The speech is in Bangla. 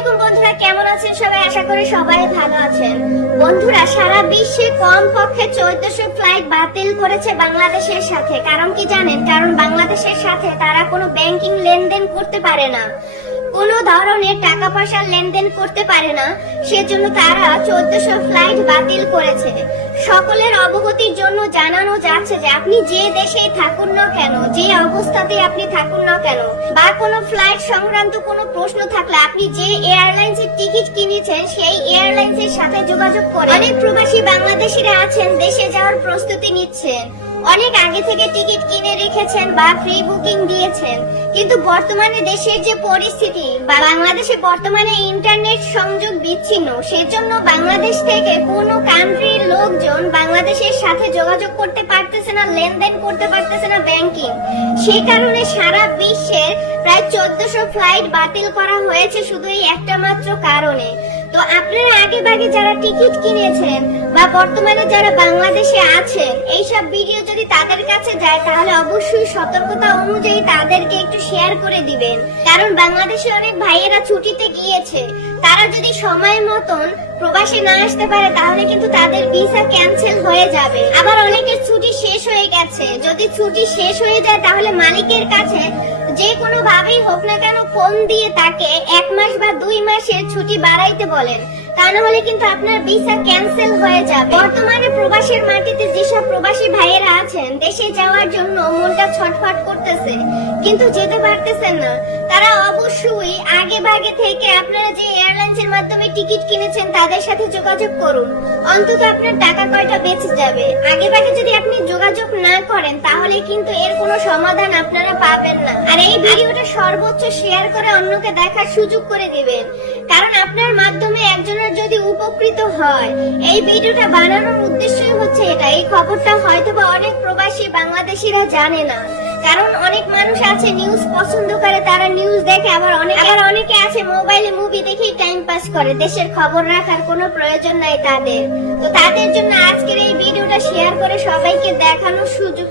আলাইকুম বন্ধুরা, কেমন আছেন সবাই? আশা করি সবাই ভালো আছেন। বন্ধুরা, সারা বিশ্বে কমপক্ষে 1400 ফ্লাইট বাতিল করেছে বাংলাদেশের সাথে। কারণ কি জানেন? কারণ বাংলাদেশের সাথে তারা কোনো ব্যাংকিং লেনদেন করতে পারে না, কোনো ধরনের টাকা পয়সার লেনদেন করতে পারে না। সেজন্য তারা 1400 ফ্লাইট বাতিল করেছে। সকলের অবগতির জন্য জানানো যাচ্ছে যে আপনি যে দেশেই থাকুন না কেন, যে অবস্থাতে আপনি থাকুন না কেন, বা কোনো ফ্লাইট সংক্রান্ত কোনো প্রশ্ন থাকলে আপনি যে এয়ারলাইন্সের টিকিট কিনেছেন সেই এয়ারলাইন্সের সাথে যোগাযোগ করে। অনেক প্রবাসী বাংলাদেশিরা আছেন দেশে যাওয়ার প্রস্তুতি নিচ্ছেন, অনেক আগে থেকে টিকিট কিনে রেখেছেন বা প্রি বুকিং দিয়েছেন। কিন্তু বর্তমানে দেশের যে পরিস্থিতি, বাংলাদেশে বর্তমানে ইন্টারনেট সংযোগ বিচ্ছিন্ন, সেজন্য বাংলাদেশ থেকে কোনো কান্ট্রির লোকজন বাংলাদেশের সাথে যোগাযোগ করতে পারতেছে না, লেনদেন করতে পারতেছে না ব্যাংকিং। সেই কারণে সারা বিশ্বের প্রায় 1400 ফ্লাইট বাতিল করা হয়েছে শুধু এই একটা মাত্র কারণে। তো আপনারা আগে ভাগে যারা টিকিট কিনেছেন বা বর্তমানে যারা বাংলাদেশে আছেন, এইসব ভিডিও যদি তাদের কাছে যায় তাহলে অবশ্যই সতর্কতা অনুযায়ী তাদেরকে একটু শেয়ার করে দিবেন। কারণ বাংলাদেশে অনেক ভাইয়েরা ছুটিতে গিয়েছে, তারা যদি সময় মতন প্রবাসে না আসতে পারে তাহলে কিন্তু তাদের ভিসা ক্যান্সেল হয়ে যাবে। আবার অনেকের ছুটি শেষ হয়ে গেছে, যদি ছুটি শেষ হয়ে যায় তাহলে মালিকের কাছে যে কোনো ভাবেই হোক না কেন ফোন দিয়ে তাকে 1 মাস বা 2 মাসের ছুটি বাড়াইতে বলেন, তা না হলে কিন্তু আপনার ভিসা ক্যান্সেল হয়ে যাবে। বর্তমানে প্রবাসের মাটিতে যেসব প্রবাসী ভাইয়েরা আছেন দেশে যাওয়ার জন্য মনটা ছটফট করতেছে, কিন্তু যেতে পারতেছেন না, তারা অবশ্যই আগে ভাগে থেকে আপনারা যে এয়ারলাইন্সের মাধ্যমে টিকিট কিনেছেন তাদের সাথে যোগাযোগ করুন। অন্তত আপনার টাকা কয়টা বেঁচে যাবে। আগে ভাগে যদি আপনি যোগাযোগ না করেন তাহলে কিন্তু এর কোনো সমাধান আপনারা পাবেন না। আর এই ভিডিওটা সর্বোচ্চ শেয়ার করে অন্যকে দেখার সুযোগ করে দিবেন, কারণ আপনার মাধ্যমে একজনের যদি উপকৃত হয়। এই ভিডিওটা বানানোর উদ্দেশ্যই হচ্ছে এটা। এই খবরটা হয়তোবা অনেক প্রবাসী বাংলাদেশিরা জানে না, কারণ অনেক মানুষ আছে নিউজ পছন্দ করে, তারা নিউজ দেখে। আবার অনেকে আছে মোবাইলে মুভি দেখেই টাইম পাস করে, দেশের খবর রাখার কোনো প্রয়োজন নাই তাদের। তো তাদের জন্য আজকের এই ভিডিওটা শেয়ার করে সবাইকে দেখানোর সুযোগ